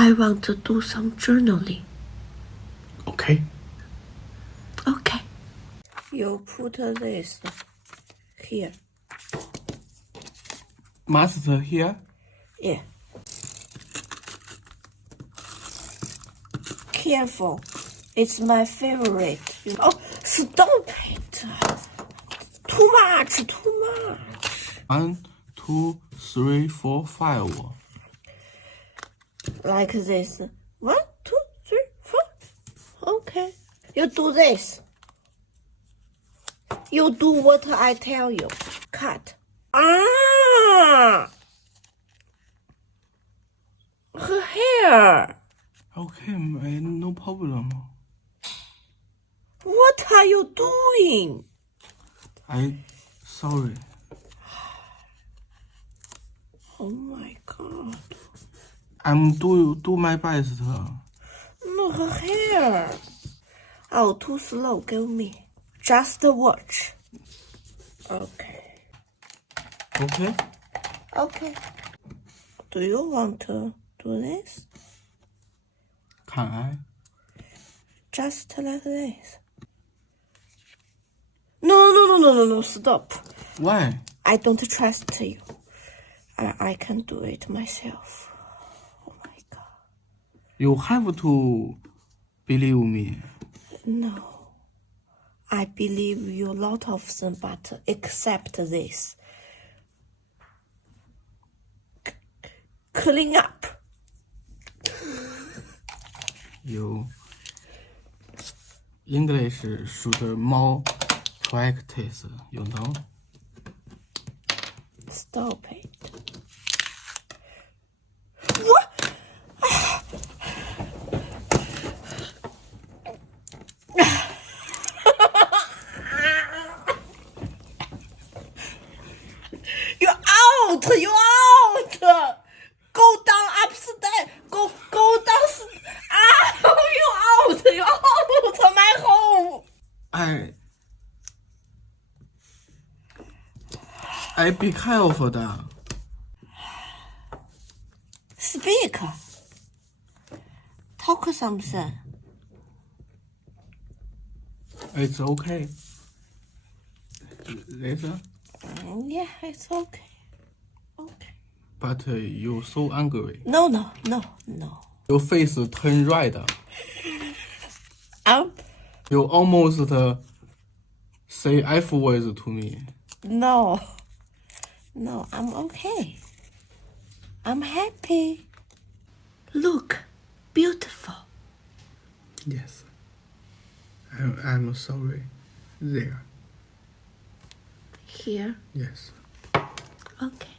I want to do some journaling. Okay. Okay. You put this here. Master here. Yeah. Careful. It's my favorite. Oh, stop it. Too much. 1, 2, 3, 4, 5. Like this. 1, 2, 3, 4. Okay. You do this. You do what I tell you. Cut. Ah! Her hair. Okay, man, no problem. What are you doing? Sorry. Oh my god. I'm do my best. No, her hair. Oh, too slow. Give me. Just watch. Okay. Okay? Okay. Do you want to do this? Can I? Just like this. No, stop. Why? I don't trust you. I can do it myself. Oh my god. You have to believe me. No. I believe you a lot of them, but except this. Clean up. You English should more practice, you know? Stop it. What? You're out! You're out! Go down upstairs! Go downstairs! Ah! You're out! You're out! My home! I be careful da. Speak. Talk something. It's okay. Later? Yeah, it's okay. Okay. But you so angry. No. Your face turn red. You almost say F words to me. No, I'm okay. I'm happy. Look, beautiful. Yes. I'm sorry. There. Here. Yes. Okay.